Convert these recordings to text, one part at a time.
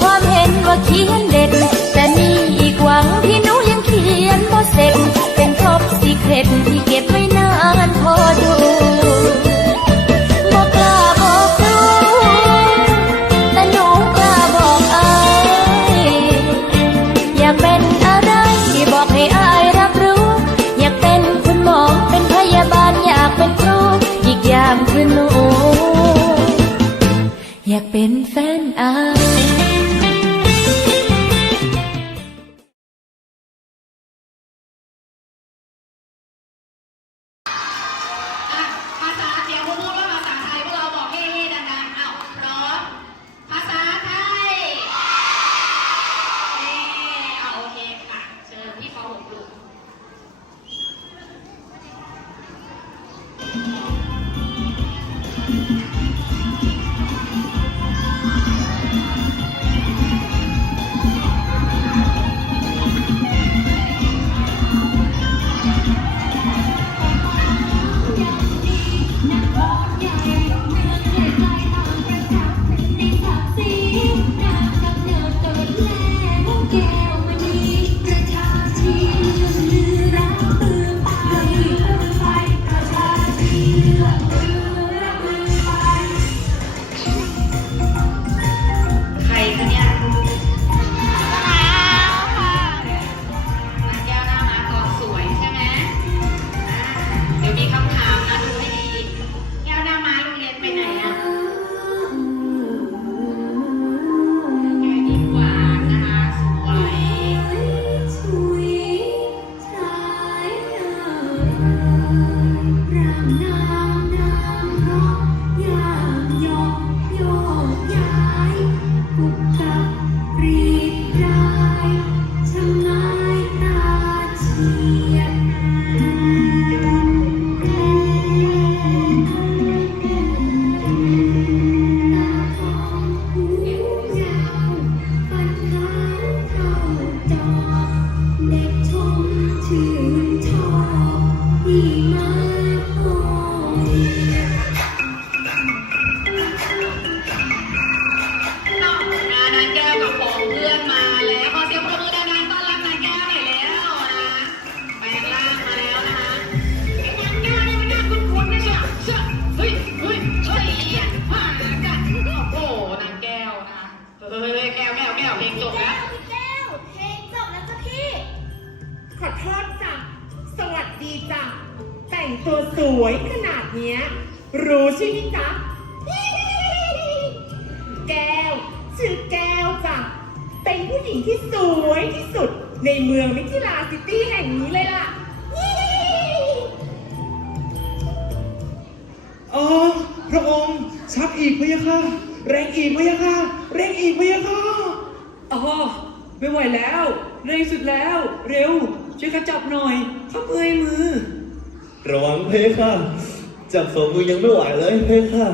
ความเห็นว่าเขียนเด็ด แต่มีอีกหวังที่หนูยังเขียนบ่เสร็จ เป็นครบสิเคร็ด ช่ไหมจ๊ะแก้ว ชื่อแก้วจ้ะเป็นผู้หญิงที่สวยที่สุดในเมืองมิถิลาซิตี้แห่งนี้เลยล่ะอ๋อพระองค์ชักอีกพะยะค่ะแรงอีกพะยะค่ะเร่งอีกพะยะค่ะอ๋อไม่ไหวแล้ว เร่งสุดแล้ว เร็วช่วยขจับหน่อยเขาเมื่อยมือระวังเพค่ะ จับสองมือยังไม่ไหวเลยเพค่ะ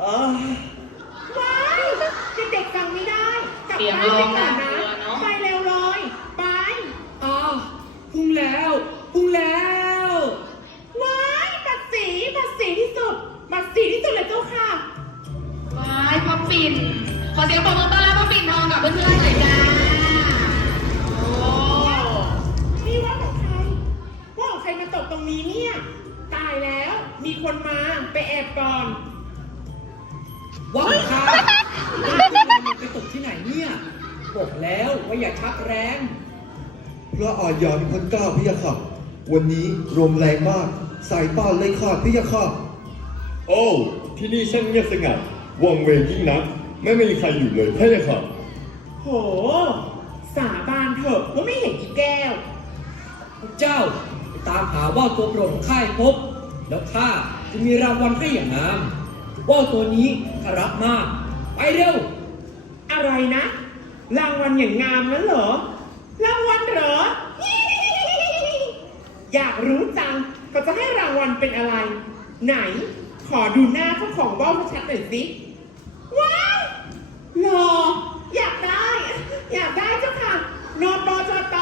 อ่าว้ายเด็กๆฟังไม่ได้กลับเตรียมบ้านไปก่อนรองนะ แรงพระอาญาพิพัฒน์เก้าพะยะค่ะวันนี้ลมแรงมาก สายป่านเลยขาดพะยะค่ะโอ้ ที่นี่ช่างเงียบสงัดวังเวงยิ่งนัก ไม่มีใครอยู่เลยพะยะค่ะโห สาบานเถอะว่าไม่เห็นอีแก้ว พระเจ้าไปตามหาว่าวตัวโปรดของข้าให้พบ แล้วข้าจะมีรางวัลให้อย่างงามว่าวตัวนี้ข้ารักมาก ไปเร็ว อะไรนะ รางวัลอย่างงามนั้นเหรอ รางวัลเหรอ อยากรู้จังเขาจะให้รางวัลเป็นอะไร ไหน ขอดูหน้าเจ้าของว่าวชัดหน่อยสิว้าวหล่ออยากได้ อยากได้เจ้าค่ะนปจต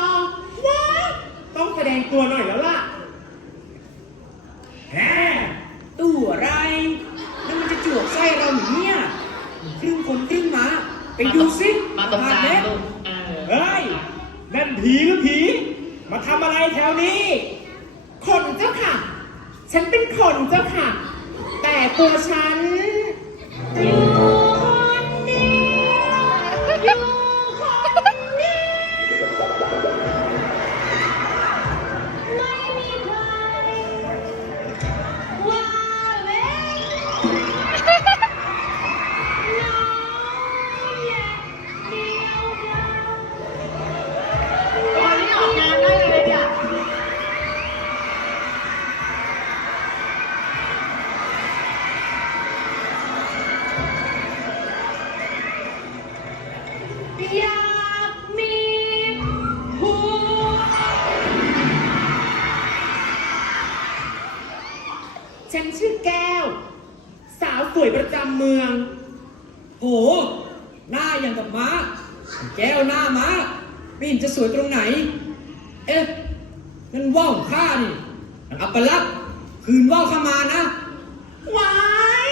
ว้าวต้องแสดงตัวหน่อยแล้วล่ะแฮ่ตู้อะไรนั่นมันจะจวกไส้เราหรือเนี่ยครึ่งคนครึ่งม้า ไปดูสิมาตรงกลางเล็บลูกเออเฮ้ยนั่นผีหรือผี มาทำอะไรแถวนี้ คนเจ้าค่ะ ฉันเป็นคนเจ้าค่ะ แต่ตัวฉัน แก้วหน้าม้าไม่เห็นจะสวยตรงไหน เอ๊ะนั่นว่าวของข้านี่มันอัปลักษณ์คืนว่าวเข้ามานะว้าย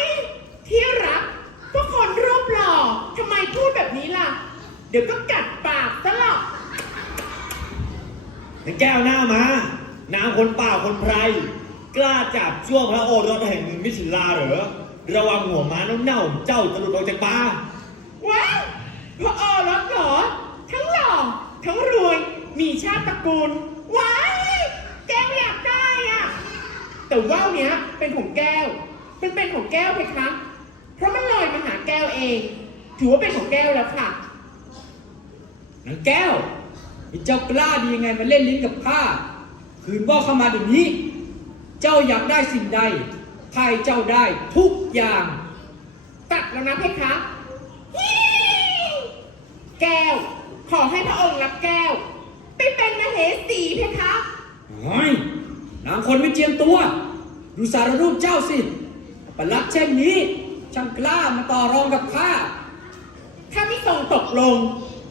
ที่รักพวกคนรูปหล่อทำไมพูดแบบนี้ล่ะ เดี๋ยวก็กัดปากซะหรอกแก้วหน้ามานางคนป่าคนไพรกล้าจับชั่วพระโอรสแห่งเมืองมิถิลาเหรอ ระวังหัวม้าเน่าๆเจ้าจะหลุดออกจากป่าว้าว พระโอรสเหรอ ทั้งหล่อ ทั้งรวย มีชาติตระกูล ว้ายแก้วอยากได้อะ แต่ว่าวเนี้ยเป็นของแก้วเป็นเป็นของแก้วไหมคะ เพราะมันลอยมาหาแก้วเอง ถือว่าเป็นของแก้วแล้วค่ะ นางแก้วนี่เจ้ากล้าดียังไงมาเล่นลิ้นกับข้า คืนว่าวเข้ามาเดี๋ยวนี้ เจ้าอยากได้สิ่งใดข้าให้เจ้าได้ทุกอย่าง ตัดแล้วนะเพคะฮิ้ว แก้ว ขอให้พระองค์รับแก้ว ไปเป็นมเหสีเพคะเฮ้ยนางคนไม่เจียมตัว ดูสารรูปเจ้าสิปลัดเช่นนี้ ช่างกล้ามาต่อรองกับข้า ถ้าไม่ทรงตกลง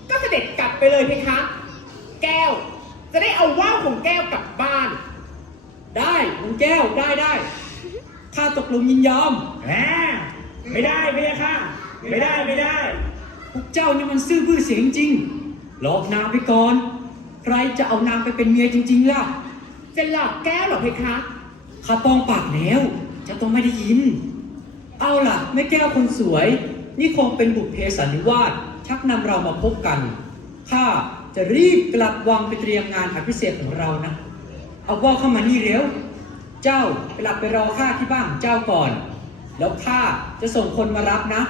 ก็เสด็จกลับไปเลยเพคะ แก้ว จะได้เอาว่าวของแก้วกลับบ้าน ได้ลุงแก้วได้ได้ข้าตกลงยินยอม แหมไม่ได้ไม่ได้ค่ะ ไม่ได้ไม่ได้พวก เจ้านี่มันซื่อบื้อเสียงจริง หลอกนางไปก่อน ใครจะเอานางไปเป็นเมียจริง ๆ ล่ะ จะหลอกแก้วเหรอเพคะข้าป้องปากแล้วเจะต้องไม่ได้ยิน เอาล่ะแม่แก้วคนสวย นี่คงเป็นบุพเพสันนิวาสชักนำเรามาพบกัน ข้าจะรีบกลับวังไปเตรียมงานอภิเษกของเรานะ เอาว่าเข้ามานี่เร็ว เจ้าไปหลับไปรอข้าที่บ้านของเจ้าก่อน แล้วข้าจะส่งคนมารับนะ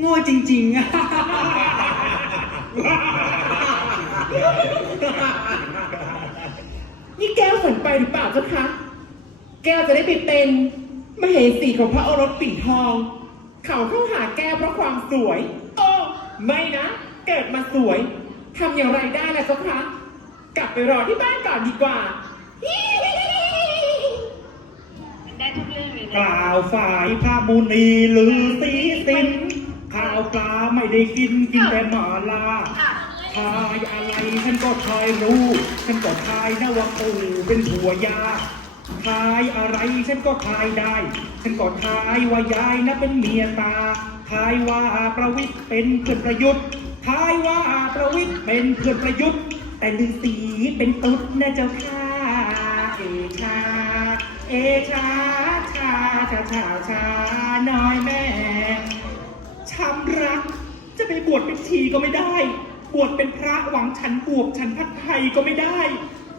โง่จริงๆนี่แก้วเหมือนไปหรือเปล่าเจ้าคะ แก้วจะได้ไปเป็นมเหสีของพระโอรสปิ่นทอง เขาเข้าหาแก้วเพราะความสวย โอ้ไม่นะ เกิดมาสวยทำอย่างไรได้ล่ะเจ้าคะ กลับไปรอที่บ้านก่อนดีกว่าได้ทุกเรื่องเลยกล่าวฝ่ายพระมุนีหรือสีสิน ข้าวปลาไม่ได้กินกินแต่หมาลาทายอะไรฉันก็ทายรู้ ฉันก็ทายนะว่าปู่เป็นผัวยาทายอะไรฉันก็ทายได้ ฉันก็ทายว่ายายนะเป็นเมียตาทายว่าประวิทย์เป็นเพื่อนประยุทธ์ทายว่าประวิทย์เป็นเพื่อนประยุทธ์ แต่ฤาษีเป็นตุ๊ดนะเจ้าค่ะ เอชา เอชาชาชาชาชาน้อยแม่ ช้ำรัก จะไปบวชเป็นชีก็ไม่ได้ บวชเป็นพระหวังฉันบวกฉันพัดไทยก็ไม่ได้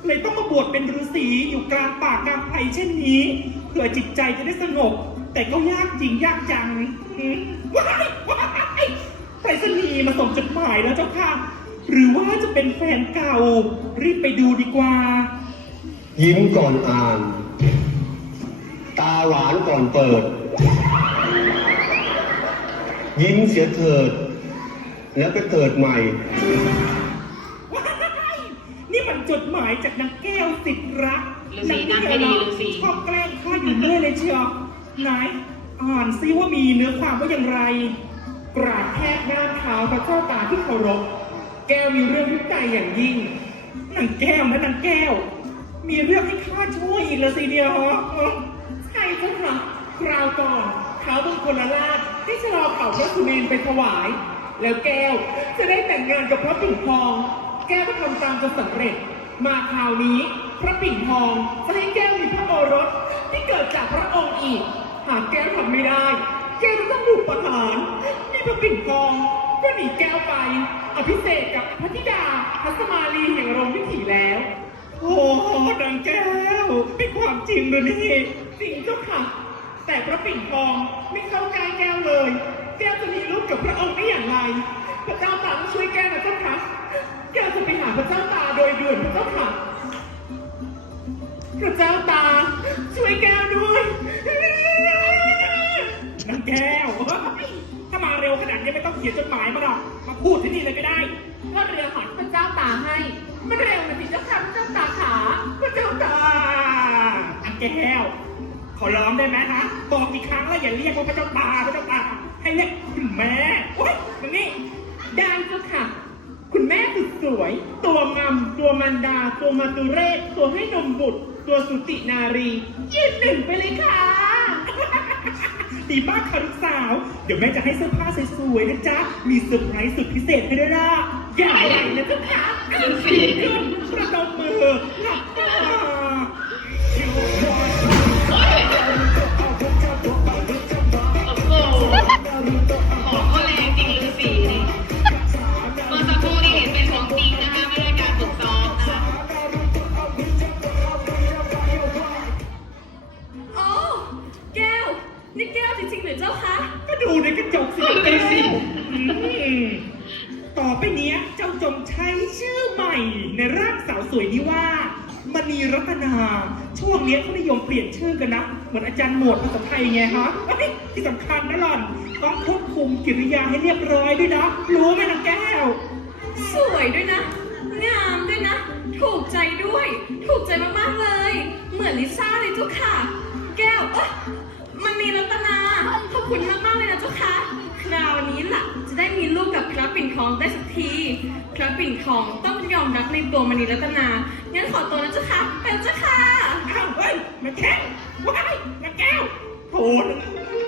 เลยต้องมาบวชเป็นฤาษีอยู่กลางป่ากลางไผ่เช่นนี้เพื่อจิตใจจะได้สงบ แต่ก็ยากจริงยากจังอืมว้ายว้ายไปรษณีย์มาส่งจดหมายแล้วเจ้าค่ะ หรือว่าจะเป็นแฟนเก่า รีบไปดูดีกว่า ยิ้มก่อนอ่าน ตาหวานก่อนเปิด ยิ้มเสียเถิด แล้วไปเกิดใหม่ ว้ายนี่มันจดหมายจากนางแก้วสิทธิ์รักฤาษีนั่งให้ดีฤาษี ชอบแกล้งข้าอยู่เรื่อยเลยเชียวไหนอ่านซิว่ามีเนื้อความว่าอย่างไร กราบแทบหน้าเท้าพระเจ้าตาที่เคารพ แก้วมีเรื่องทุกข์ใจอย่างยิ่งนางแก้วนะนางแก้ว มีเรื่องให้ข้าช่วยอีกแล้วสิเดียวใช่เจ้าค่ะคราวก่อน เขาบนคนลราชที่ชะลอเผ่าพระสุเมนไปถวาย แล้วแก้วจะได้แต่งงานกับพระปิ่นทอง แก้วก็ทำตามจนสำเร็จ มาคราวนี้ พระปิ่นทองจะให้แก้วมีพระโอรสที่เกิดจากพระองค์อีก หากแก้วทำไม่ได้ แก้วจะต้องถูกประหารนี่พระปิ่นทองก็หนีแก้วไป อภิเษกกับพระธิดาพัสมาลีแห่งโรงวิถีแล้ว โอ้นางแก้วเป็นความจริงเลยนี่จริงเจ้าค่ะ แต่พระปิ่นทองไม่เข้าใกล้แก้วเลย แก้วจะมีลูกกับพระองค์ได้อย่างไร พระเจ้าตาต้องช่วยแก้วนะเจ้าค่ะแก้วจะไปหาพระเจ้าตาโดยด่วนพระเจ้าค่ะพระเจ้าตา ช่วยแก้วด้วยนางแก้ว ถ้ามาเร็วขนาดนี้ไม่ต้องเขียนจดหมายมาหรอก มาพูดที่นี่เลยก็ได้ถ้าเรือหอนพระเจ้าตาให้ มันเร็วนะสิเจ้าค่ะพระเจ้าตาขาพระเจ้าตานางแก้วข อร้องได้ไหมฮะบอกกี่ครั้งแล้วอย่าเรียกว่าพระเจ้าตาพระเจ้าตาให้เรียกคุณแม่โอ๊ยตรงนี้ได้เจ้าค่ะ คุณแม่สุดสวย ตัวงามตัวมันดา ตัวมาตุเรศตัวให้นมบุตร ตัวสุตินารี ยืนหนึ่งไปเลยค่ะ ดีมากค่ะลูกสาว เดี๋ยวแม่จะให้เสื้อผ้าสวยๆนะจ๊ะ มีเซอร์ไพรส์สุดพิเศษให้ด้วยล่ะอย่าอะไรนะเจ้าค่ะขึ้นสีขึ้นประดมมือหลับตา เอ้ยที่สำคัญนะหล่อน ต้องควบคุมกิริยาให้เรียบร้อยด้วยนะ รู้ไหมนะแก้ว สวยด้วยนะ งามด้วยนะ ถูกใจด้วย ถูกใจมากๆเลย เหมือนลิซ่าเลยเจ้าค่ะ แก้วเอ้ยมันมีรัตนาขอบคุณมากๆเลยนะเจ้าค่ะคราวนี้ล่ะ จะได้มีลูกกับพระปิ่นทองได้สักที พระปิ่นทองต้องยอมรับในตัวมณีรัตนางั้นขอตัวนะเจ้าค่ะไปแล้วเจ้าค่ะ อ้าวเฮ้ยมาแก้วว้ายมาแก้ว โ